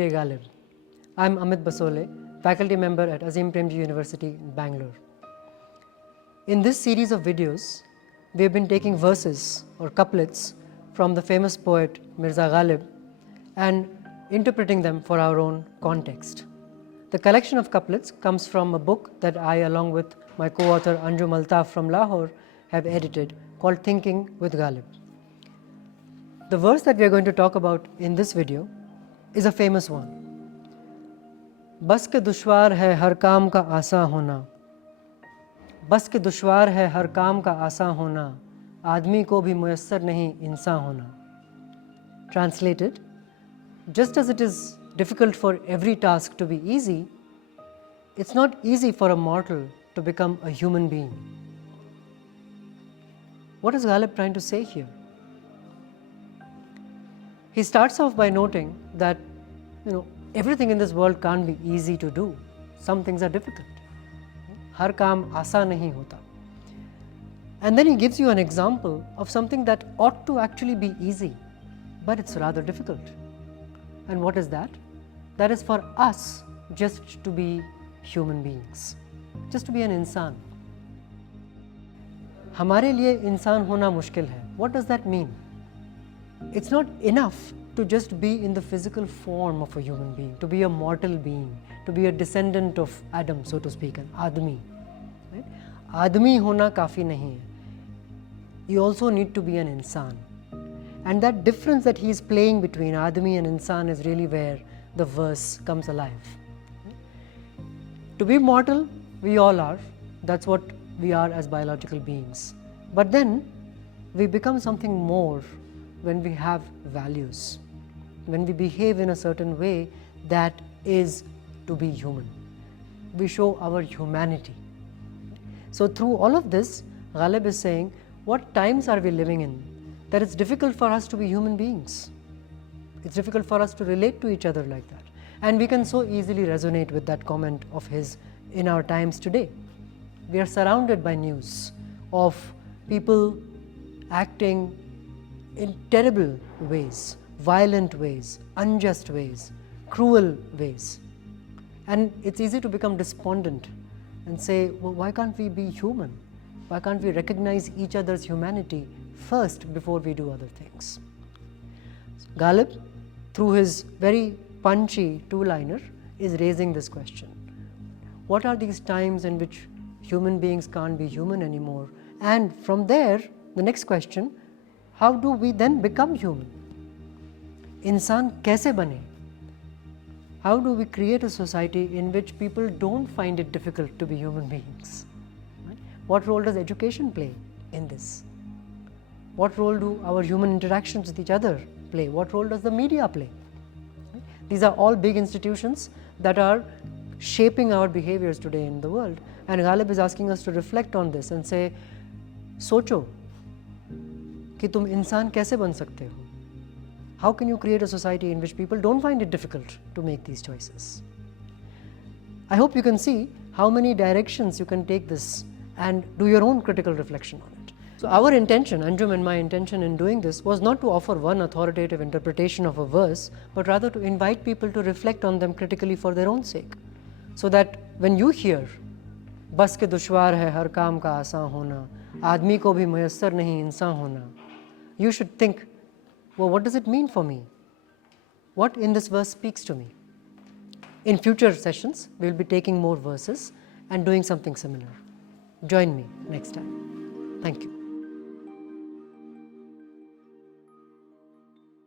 day, Ghalib. I'm Amit Basole, faculty member at Azim Premji University in Bangalore. In this series of videos, we have been taking verses or couplets from the famous poet Mirza Ghalib and interpreting them for our own context. The collection of couplets comes from a book that I, along with my co-author Anjum Altaf from Lahore, have edited called Thinking with Ghalib. The verse that we are going to talk about in this video is a famous one. बसके दुशवार है हर काम का आसां होना, बसके दुशवार है हर काम का आसां होना, आदमी को भी मैसर नहीं इंसां होना. Translated, just as it is difficult for every task to be easy, it's not easy for a mortal to become a human being. What is Ghalib trying to say here? He starts off by noting that, everything in this world can't be easy to do. Some things are difficult. Har kaam āsāñ नहीं होता. And then he gives you an example of something that ought to actually be easy, but it's rather difficult. And what is that? That is for us just to be human beings, just to be an insāñ. हमारे लिए इंसान होना मुश्किल है. What does that mean? It's not enough to just be in the physical form of a human being, to be a mortal being, to be a descendant of Adam, so to speak, an आदमी. Right? आदमी होना काफ़ी नहीं है. You also need to be an इंसां. And that difference that he is playing between आदमी and इंसां is really where the verse comes alive. To be mortal, we all are. That's what we are as biological beings. But then we become something more when we have values, when we behave in a certain way that is to be human. We show our humanity. So through all of this, Ghalib is saying, what times are we living in that it's difficult for us to be human beings? It's difficult for us to relate to each other like that. And we can so easily resonate with that comment of his in our times today. We are surrounded by news of people acting in terrible ways, violent ways, unjust ways, cruel ways. And it's easy to become despondent and say, well, why can't we be human? Why can't we recognize each other's humanity first before we do other things? Ghalib, through his very punchy two-liner, is raising this question. What are these times in which human beings can't be human anymore? And from there, the next question, how do we then become human? इंसान कैसे बने? How do we create a society in which people don't find it difficult to be human beings? What role does education play in this? What role do our human interactions with each other play? What role does the media play? These are all big institutions that are shaping our behaviors today in the world. And Ghalib is asking us to reflect on this and say, सोचो कि तुम इंसान कैसे बन सकते हो? How can you create a society in which people don't find it difficult to make these choices? I hope you can see how many directions you can take this and do your own critical reflection on it. So our intention, Anjum and my intention in doing this, was not to offer one authoritative interpretation of a verse, but rather to invite people to reflect on them critically for their own sake. So that when you hear, बसके दुशवार है हर काम का आसां होना, आदमी को भी मैसर नहीं इंसां होना, you should think, well, what does it mean for me? What in this verse speaks to me? In future sessions, we will be taking more verses and doing something similar. Join me next time. Thank you.